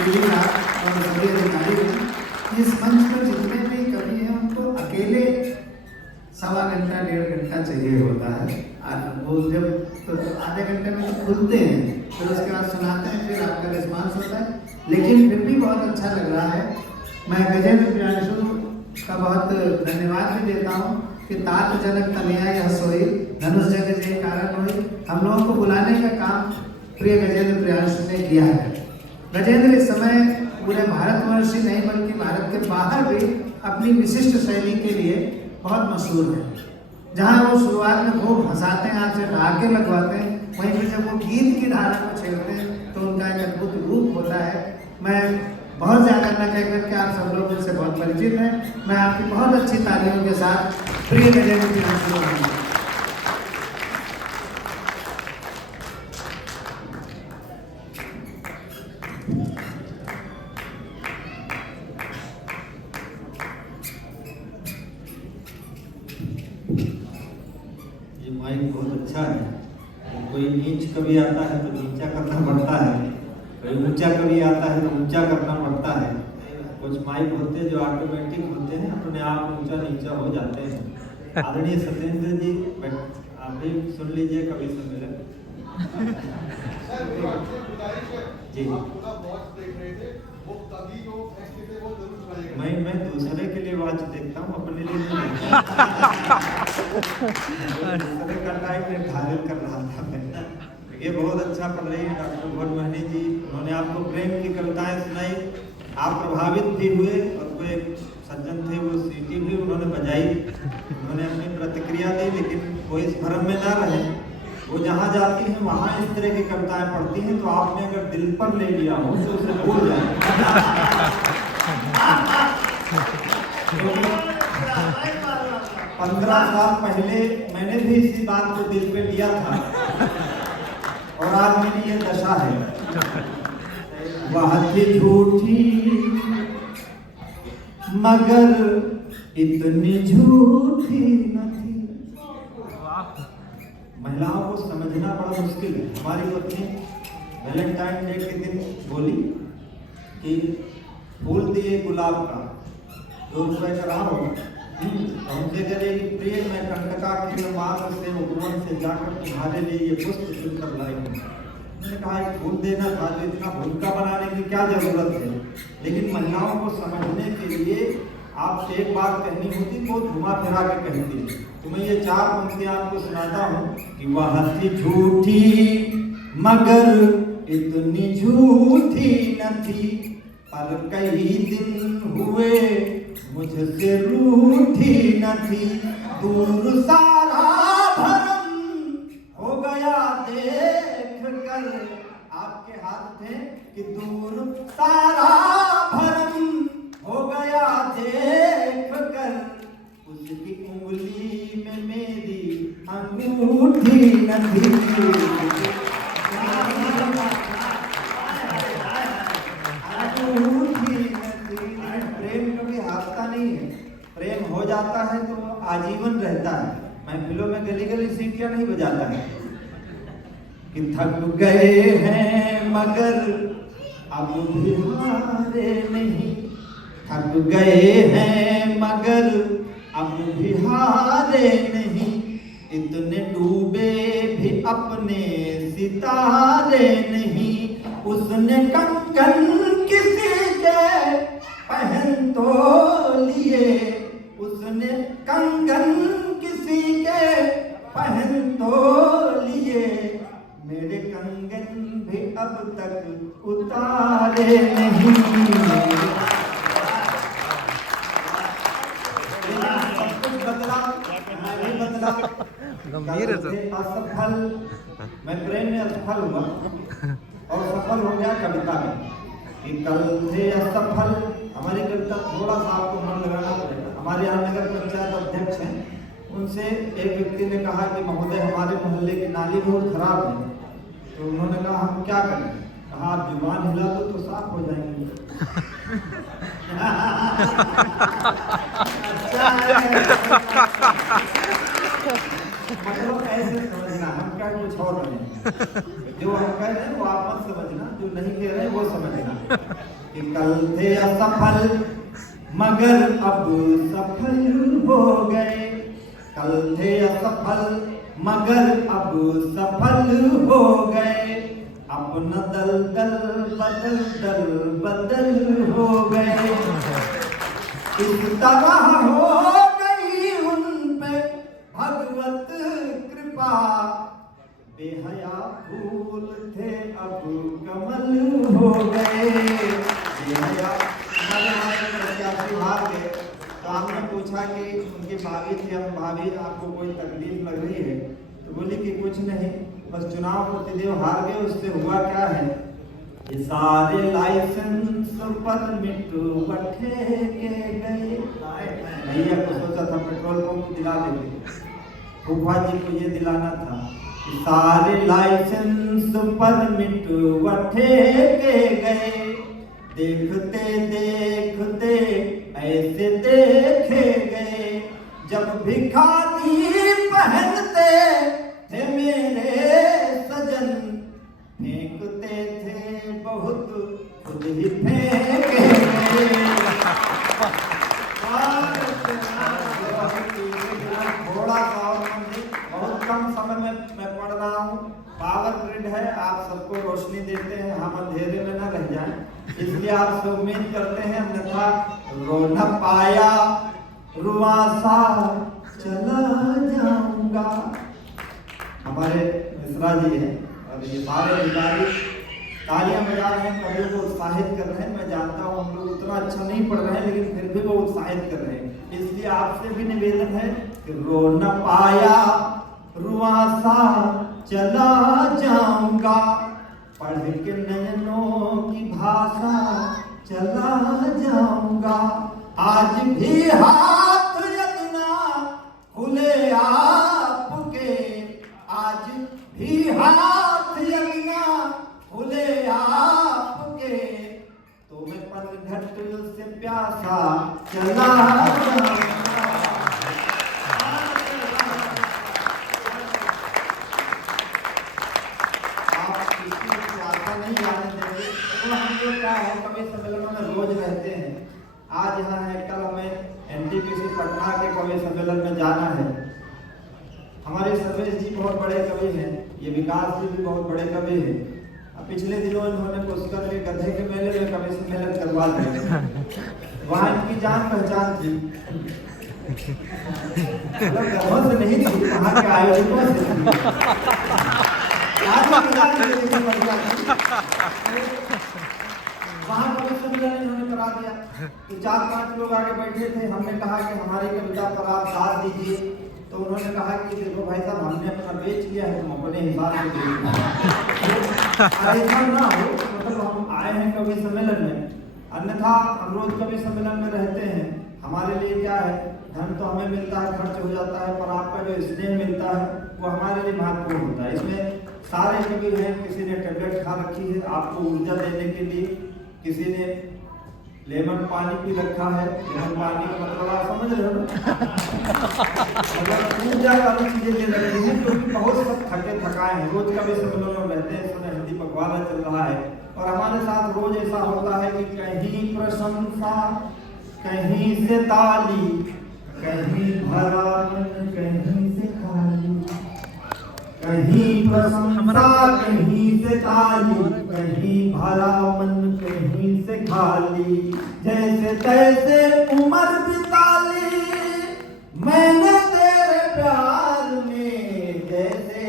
पीढ़ी और सभी अधिकारी हैं, इस मंच पर जितने भी कवि हैं उनको अकेले 1.25 डेढ़ घंटा चाहिए होता है। वो जब तो आधे घंटे में तो खुलते हैं, फिर उसके बाद सुनाते हैं, फिर आपका रिस्पॉन्स होता है, लेकिन फिर भी बहुत अच्छा लग रहा है। मैं गजेंद्र प्रियांशु का बहुत धन्यवाद भी देता हूँ कि तात जनक तनया यह सोई धनुष जग जय कारण हुई। हम लोगों को बुलाने का काम प्रिय गजेंद्र प्रियांशु ने किया है। गजेंद्र इस समय पूरे भारतवर्ष ही नहीं बल्कि भारत के बाहर भी अपनी विशिष्ट शैली के लिए बहुत मशहूर है। जहाँ वो शुरुआत में खूब हंसाते हैं, आपसे ढाके लगवाते हैं, वहीं पर जब वो गीत की धारा को छेड़ते हैं तो उनका एक अद्भुत रूप होता है। मैं बहुत ज़्यादा न कह करके आप सब लोग उनसे बहुत परिचित हैं। मैं आपकी बहुत अच्छी तालियों के साथ प्रिय गजेंद्र प्रियांशु को माइक बहुत अच्छा है। कोई नीच कभी आता है तो नीचा करना पड़ता है, कोई ऊंचा कभी आता है तो ऊंचा करना पड़ता है। कुछ माइक होते हैं जो ऑटोमेटिक होते हैं, अपने आप ऊंचा नीचा हो जाते हैं। आदरणीय सत्येंद्र जी, आप भी सुन लीजिए कभी सम्मेलन जी। मैं दूसरे के लिए वॉच देखता हूँ, अपने लिए नहीं दूसरे का टाइम निर्धारित कर रहा था मैं। ये बहुत अच्छा पढ़ रही है डॉक्टर भोट महनी जी। उन्होंने आपको प्रेम की कविताएं सुनाई, आप प्रभावित भी हुए, और वो एक सज्जन थे वो सीटी भी उन्होंने बजाई, उन्होंने अपनी प्रतिक्रिया दी, लेकिन वो इस भ्रम में ना रहे। वो जहाँ जाती हैं वहाँ इस तरह की कविताएं पढ़ती हैं, तो आपने अगर दिल पर ले लिया हो तो उसे भूल जाए। 15 साल पहले मैंने भी इसी बात को दिल पे लिया था और आज मेरी ये दशा है। वह थी झूठी मगर इतनी झूठी न थी। महिलाओं को समझना बड़ा मुश्किल है। हमारी पत्नी वैलेंटाइन डे के दिन बोली कि फूल दिए गुलाब का 2 रुपए का रहा हो, हमसे करेगी प्रिय, मैं कंटका के मार्ग से उपवन से जाकर तुम्हारे लिए ये पुष्प चुनकर लाई हूँ। मैंने कहा फूल देना था तो इतना भूलका बनाने की क्या जरूरत है। लेकिन महिलाओं को समझने के लिए आपसे एक बात कहनी होती तो घुमा फिरा के कहती। तो मैं ये 4 पंक्तियां आपको सुनाता हूँ कि वह थी झूठी मगर इतनी झूठी न थी, पर कई दिन हुए मुझसे रूठी न थी। दूर सारा भरम हो गया देख कर, आपके हाथ थे कि दूर सारा भरम हो गया देख कर, उसकी उंगली में मेरी अंगूठी न थी। प्रेम हो जाता है तो आजीवन रहता है। महफिलों में गली गली सीटियां नहीं बजाता है कि थक गए हैं मगर अब भी हारे नहीं, थक गए हैं मगर अब भी हारे नहीं, इतने डूबे भी अपने सितारे नहीं। उसने कंगन किसी के पहन तो लिए, उसने कंगन किसी के पहन तो लिए, मेरे कंगन भी अब तक उतारे नहीं। सब कुछ बदला, मैं भी बदला, गंभीर असफल, मैं प्रेम में असफल हुआ और सफल हो गया कविता में। कि कल थे असफल, हमारी कविता थोड़ा सा आपको मन लगाना पड़ेगा। हमारे यहाँ नगर पंचायत अध्यक्ष हैं, उनसे एक व्यक्ति ने कहा कि महोदय हमारे मोहल्ले की नाली बहुत खराब है। तो उन्होंने कहा हम क्या करें? कहा आप जुबान हिला दो तो साफ हो जाएंगे। मतलब ऐसे समझना, हम क्या कुछ और बने। जो हम कह रहे हैं वो आप मत समझना, जो नहीं कह रहे हैं वो समझना। कि कल थे असफल मगर अब सफल हो गए, कल थे असफल मगर अब सफल हो गए, अपना दल दल बदल हो गए, इस तरह हो गई उन पे भगवत कृपा, बेहया फूल थे अब कमल हो गए, बेहया हार गए। तो आपने पूछा कि उनकी भाभी थी, हम भाभी आपको कोई तकलीफ लग रही है? तो बोली कि कुछ नहीं, बस चुनाव प्रतिदेव हार गए, उससे हुआ क्या है, ये सारे लाइसेंस परमिट बठे के गए। भैया को सोचा था पेट्रोल पंप दिला देंगे, फूफा जी को ये दिलाना था कि सारे लाइसेंस परमिट बठे के गए, देखते देखते ऐसे देखे गए, जब भिखारी पहनते थे मेरे सजन, फेंकते थे बहुत खुद ही फेंके गए। थोड़ा सा और बहुत कम समय में मैं पढ़ रहा हूँ। पावर ग्रिड है, आप सबको रोशनी देते हैं, हम अंधेरे में न रह जाएं, इसलिए आपसे उम्मीद करते हैं, अन्यथा रो न पाया रुआसा चला जाऊंगा। हमारे मिश्रा जी हैं और ये सारे अधिकारी तालियां बजा रहे हैं, कवियों को उत्साहित कर रहे हैं। मैं जानता हूँ हम लोग उतना अच्छा नहीं पढ़ रहे हैं, लेकिन फिर भी वो उत्साहित कर रहे हैं। इसलिए आपसे भी निवेदन है कि रो न पाया रुआसा चला जाऊंगा, पढ़ के नयनों की भाषा चला जाऊंगा, आज भी हाथ यतना खुले आपके, आज भी हाथ यतना खुले आपके, तो मैं पनघट से प्यासा चला जाऊंगा। कवि सम्मेलन में रोज रहते हैं, आज यहाँ है, कल हमें एनटीपीसी पटना के कवि सम्मेलन में जाना है। हमारे सर्वेश जी बहुत बड़े कवि हैं, ये विकास जी भी बहुत बड़े कवि हैं। पिछले दिनों इन्होंने पुष्कर के गधे के मेले में कवि सम्मेलन करवा दिया, वहाँ इनकी जान पहचान थी, गधों से नहीं थी, वहाँ के आयोजकों से थी। वहाँ कवि सम्मेलन इन्होंने करा दिया, तो 4-5 लोग आगे बैठे थे। हमने कहा कि हमारी कविता पर आप साथ दीजिए, तो उन्होंने कहा कि देखो भाई साहब, हमने अपना बेच लिया है, तुम अपने हिसाब से देखो, ऐसा ना हो, मतलब हम आए हैं कवि सम्मेलन में, अन्यथा हम रोज कवि सम्मेलन में रहते हैं, हमारे लिए क्या है, धन तो हमें मिलता है, खर्च हो जाता है, पर आपका जो स्नेह मिलता है वो हमारे लिए महत्वपूर्ण होता है। इसमें सारे कवि हैं, किसी ने टेबलेट खा रखी है आपको ऊर्जा देने के लिए, किसी ने लेमन पानी पी रखा है, लेमन पानी का मतलब आप समझ रहे हो ना, मतलब ऊर्जा वाली चीजें दे रखी हैं, क्योंकि बहुत सब थके थकाए हैं, रोज कवि सम्मेलन में रहते हैं, इस समय हिंदी पखवाड़ा चल रहा है, और हमारे साथ रोज ऐसा होता है कि कहीं प्रशंसा, कहीं से ताली, कहीं भरा मन, कहीं से खाली, कहीं प्रशंसा, कहीं से ताली, कहीं भरा मन, कहीं से खाली, जैसे तैसे उम्र बिता ली मैंने तेरे प्यार में, जैसे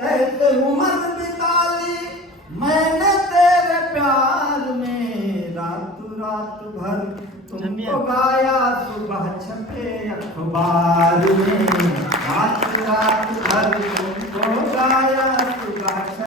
तैसे उम्र बिता ली मैंने तेरे प्यार में, रात रात भर तुमको गाया सुबह छपे अखबार में, रात रात